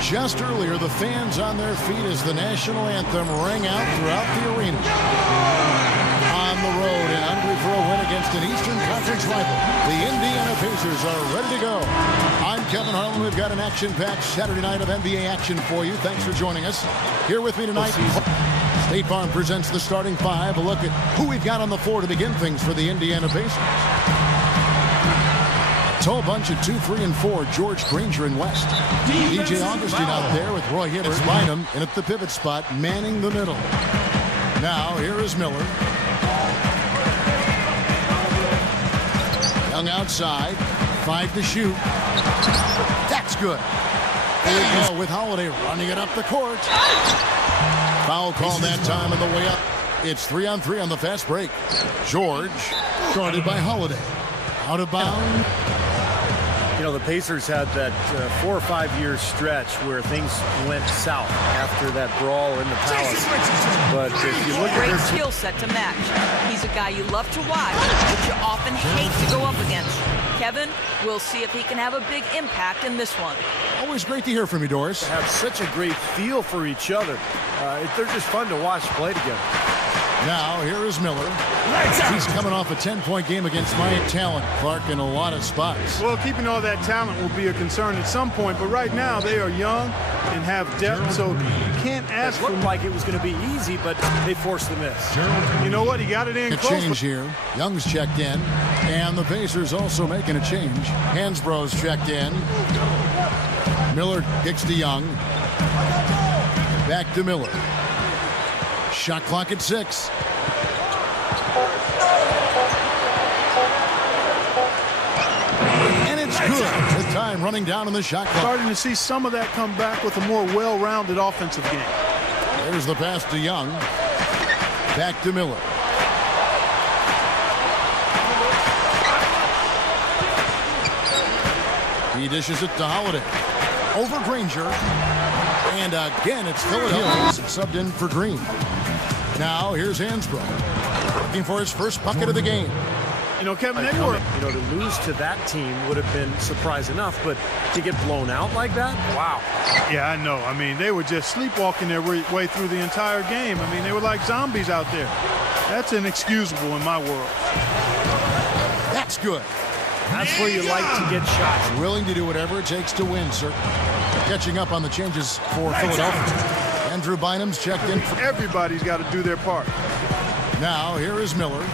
Just earlier, the fans on their feet as the national anthem rang out throughout the arena. On the road and hungry for a win against an Eastern Conference rival, the Indiana Pacers are ready to go. I'm Kevin Harlan. We've got an action-packed Saturday night of NBA action for you. Thanks for joining us. Here with me tonight, State Farm presents the starting five. A look at who we've got on the floor to begin things for the Indiana Pacers. Tall bunch at 2, 3, and 4. George Granger in West. DJ Augustine out there with Roy Hibbert. Bynum in at the pivot spot, manning the middle. Now here is Miller. Young outside, 5 to shoot. That's good. There we go with Holiday running it up the court. Foul call that time on the way up. It's 3-on-3 on the fast break. George, guarded by Holiday. Out of bounds. You know, the Pacers had that 4 or 5 year stretch where things went south after that brawl in the Palace. But if you look at great skill set to match. He's a guy you love to watch, but you often hate to go up against. Kevin, we'll see if he can have a big impact in this one. Always great to hear from you, Doris. They have such a great feel for each other. They're just fun to watch play together. Now, here is Miller. He's coming off a 10-point game against my talent. Clark in a lot of spots. Well, keeping all that talent will be a concern at some point, but right now they are young and have depth, so you can't ask for... It looked like it was going to be easy, but they forced the miss. You know what? He got it in a close. Change here. Young's checked in, and the Pacers also making a change. Hansbrough's checked in. Miller kicks to Young. Back to Miller. Shot clock at 6. And it's good. With time running down on the shot clock. Starting to see some of that come back with a more well-rounded offensive game. There's the pass to Young. Back to Miller. He dishes it to Holiday. Over Granger. And again, it's Philadelphia subbed in for Green. Now, here's Hansbrough. Looking for his first bucket of the game. You know, Kevin, they were... You know, to lose to that team would have been surprise enough, but to get blown out like that, wow. Yeah, I know. I mean, they were just sleepwalking their way through the entire game. I mean, they were like zombies out there. That's inexcusable in my world. That's good. That's where you like to get shots. Willing to do whatever it takes to win, sir. Catching up on the changes for Philadelphia. Andrew Bynum's checked in. Everybody's got to do their part. Now, here is Miller.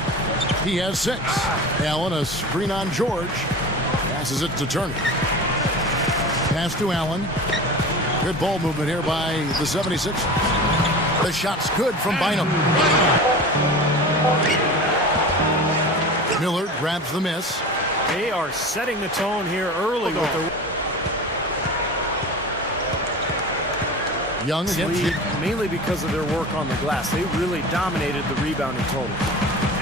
He has 6. Allen, a screen on George. Passes it to Turner. Pass to Allen. Good ball movement here by the 76. The shot's good from Bynum. Miller grabs the miss. They are setting the tone here early with the... Young against mainly because of their work on the glass. They really dominated the rebounding total.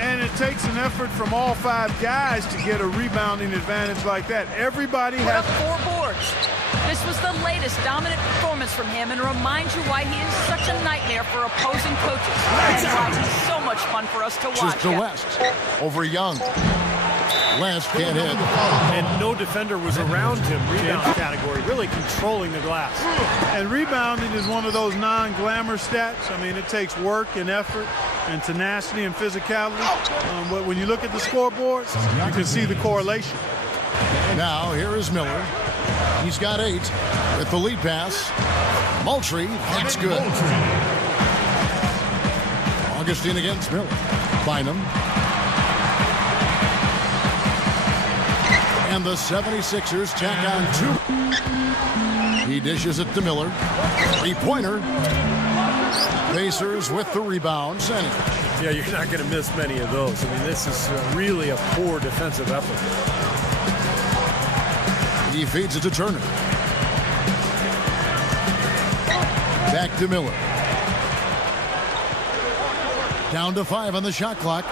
And it takes an effort from all 5 guys to get a rebounding advantage like that. Everybody has 4 boards. This was the latest dominant performance from him and reminds you why he is such a nightmare for opposing coaches and why he's so much fun for us to watch. Just to West over Young. West can't hit. And no defender was around him. Rebound category, really controlling the glass. And rebounding is one of those non-glamour stats. I mean, it takes work and effort and tenacity and physicality. But when you look at the scoreboard, you can see the correlation. Now, here is Miller. He's got 8 with the lead pass. Moultrie, that's good. Augustine against Miller. Bynum. And the 76ers tack on 2. He dishes it to Miller. 3-pointer. Pacers with the rebound. Center. Yeah, you're not going to miss many of those. I mean, this is really a poor defensive effort. He feeds it to Turner. Back to Miller. Down to 5 on the shot clock.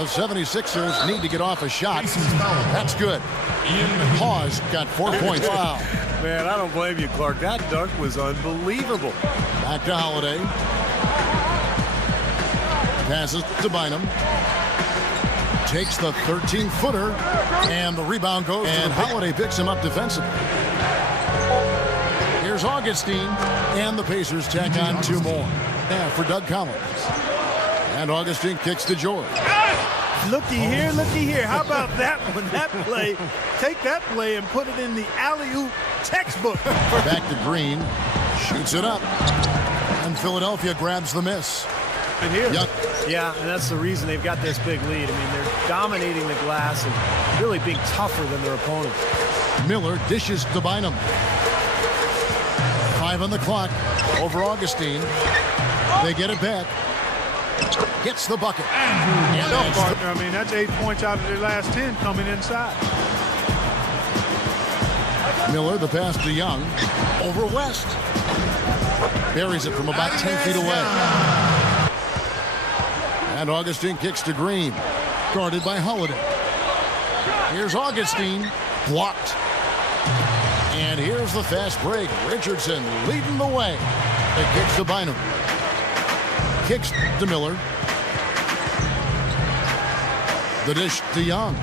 The 76ers need to get off a shot. That's good. Hawes got 4 points. Wow. Man, I don't blame you, Clark. That dunk was unbelievable. Back to Holiday. Passes to Bynum. takes the 13-footer, and the rebound goes and Holiday picks him up defensively. Here's Augustine, and the Pacers tack on 2 more. Yeah, for Doug Collins. And Augustine kicks to George. Looky here, looky here. How about that one? That play. Take that play and put it in the alley-oop textbook. Back to Green. Shoots it up. And Philadelphia grabs the miss. And here. Yeah, and that's the reason they've got this big lead. I mean, they're dominating the glass and really being tougher than their opponents. Miller dishes to Bynum. 5 on the clock over Augustine. They get it back. Gets the bucket. And I mean, that's 8 points out of their last 10 coming inside. Miller, the pass to Young. Over West. Buries it from about 10 feet away. And Augustine kicks to Green. Guarded by Holiday. Here's Augustine. Blocked. And here's the fast break. Richardson leading the way. It kicks to Bynum. Kicks to Miller. The dish to Young.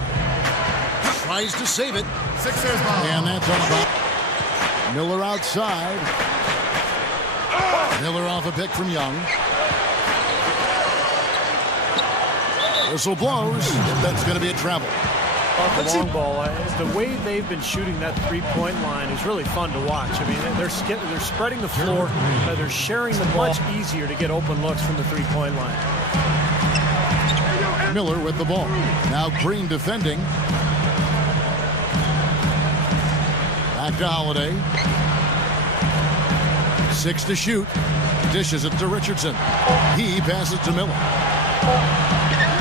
Tries to save it. Sixers ball. And that's on about. Miller outside. Miller off a pick from Young. Whistle blows. That's going to be a travel. The long ball, the way they've been shooting that three-point line is really fun to watch. I mean, they're spreading the floor, they're sharing the ball. Much easier to get open looks from the three-point line. Miller with the ball. Now Green defending. Back to Holiday. 6 to shoot. Dishes it to Richardson. He passes to Miller.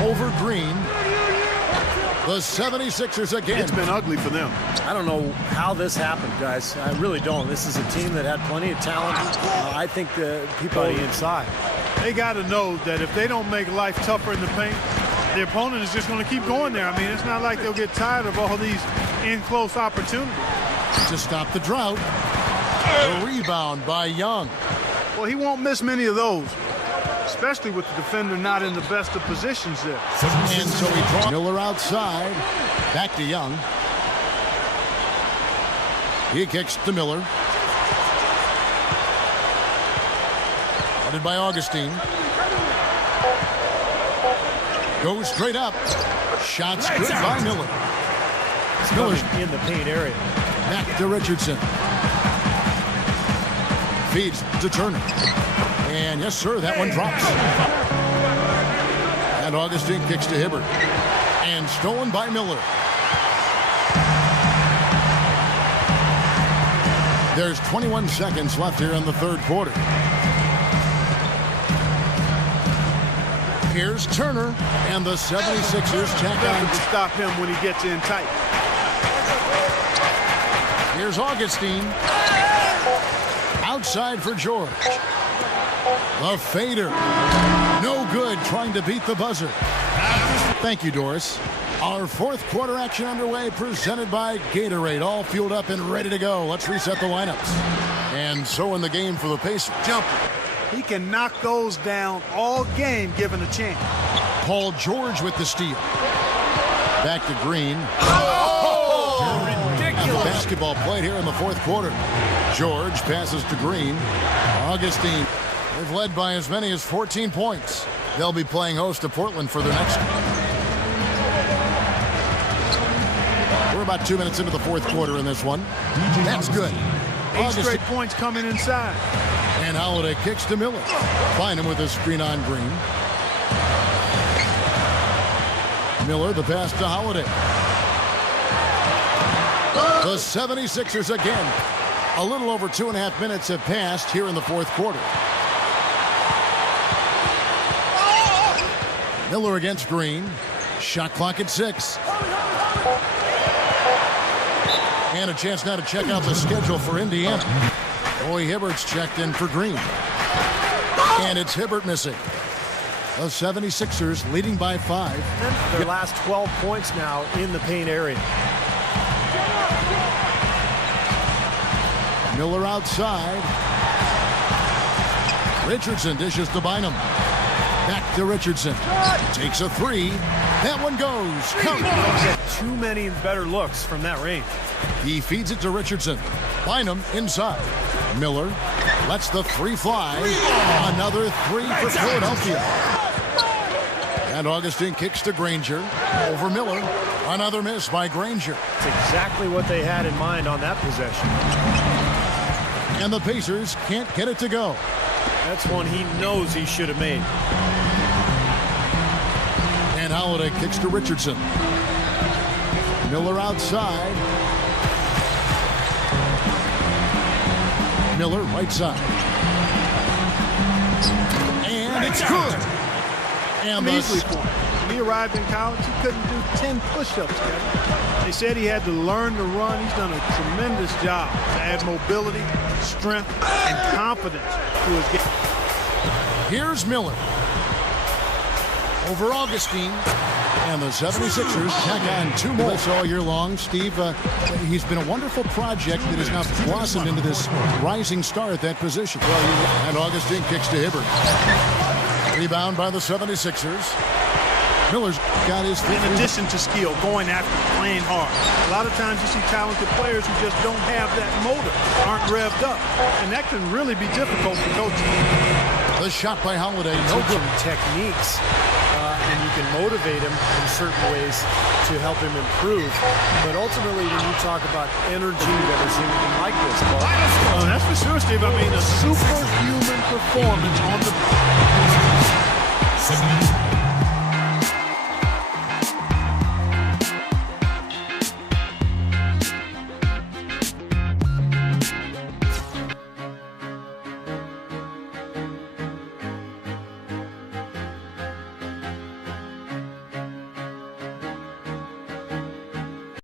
Over Green. The 76ers again. It's been ugly for them. I don't know how this happened, guys. I really don't. This is a team that had plenty of talent. I think the people inside. They got to know that if they don't make life tougher in the paint, the opponent is just going to keep going there. I mean, it's not like they'll get tired of all these in-close opportunities. To stop the drought. A rebound by Young. Well, he won't miss many of those, especially with the defender not in the best of positions there. And so he draws Miller outside. Back to Young. He kicks to Miller. Guarded by Augustine. Goes straight up. Shots good by Miller. Miller's in the paint area. Back to Richardson. Feeds to Turner. And yes, sir, that one drops. And Augustine kicks to Hibbert. And stolen by Miller. There's 21 seconds left here in the third quarter. Here's Turner, and the 76ers check on to stop him when he gets in tight. Here's Augustine. Outside for George. The fader. No good, trying to beat the buzzer. Thank you, Doris. Our fourth quarter action underway, presented by Gatorade. All fueled up and ready to go. Let's reset the lineups. And so in the game for the Pacers. Jumper. He can knock those down all game given a chance. Paul George with the steal. Back to Green. Ridiculous. Basketball played here in the fourth quarter. George passes to Green. Augustine. They've led by as many as 14 points. They'll be playing host to Portland for their next one. We're about 2 minutes into the fourth quarter in this one. That's good. 8 straight points coming inside. And Holiday kicks to Miller. Find him with a screen on Green. Miller, the pass to Holiday. The 76ers again. A little over 2.5 minutes have passed here in the fourth quarter. Miller against Green. Shot clock at 6. And a chance now to check out the schedule for Indiana. Roy Hibbert's checked in for Green. And it's Hibbert missing. The 76ers leading by 5. Their last 12 points now in the paint area. Miller outside. Richardson dishes to Bynum. Back to Richardson. Takes a three. That one goes. Too many better looks from that range. He feeds it to Richardson. Bynum inside. Miller lets the three fly. Another three for Philadelphia. And Augustine kicks to Granger. Over Miller. Another miss by Granger. It's exactly what they had in mind on that possession. And the Pacers can't get it to go. That's one he knows he should have made. And Holiday kicks to Richardson. Miller outside. Miller right side. And it's good. And Easily for him. When he arrived in college, he couldn't do 10 push-ups, Kevin. They said he had to learn to run. He's done a tremendous job to add mobility, strength, and confidence to his game. Here's Miller. Over Augustine. And the 76ers tack on two more all year long. Steve, he's been a wonderful project that has now blossomed into this rising star at that position. And Augustine kicks to Hibbert. Rebound by the 76ers. Miller's got his feet. In addition to skill, going after, playing hard. A lot of times you see talented players who just don't have that motor, aren't revved up. And that can really be difficult for coaches. The shot by Holiday, no good. Techniques, and you can motivate him in certain ways to help him improve. But ultimately, when you talk about energy, you've never seen anything like this. That's for sure, Steve. I mean, a superhuman performance on the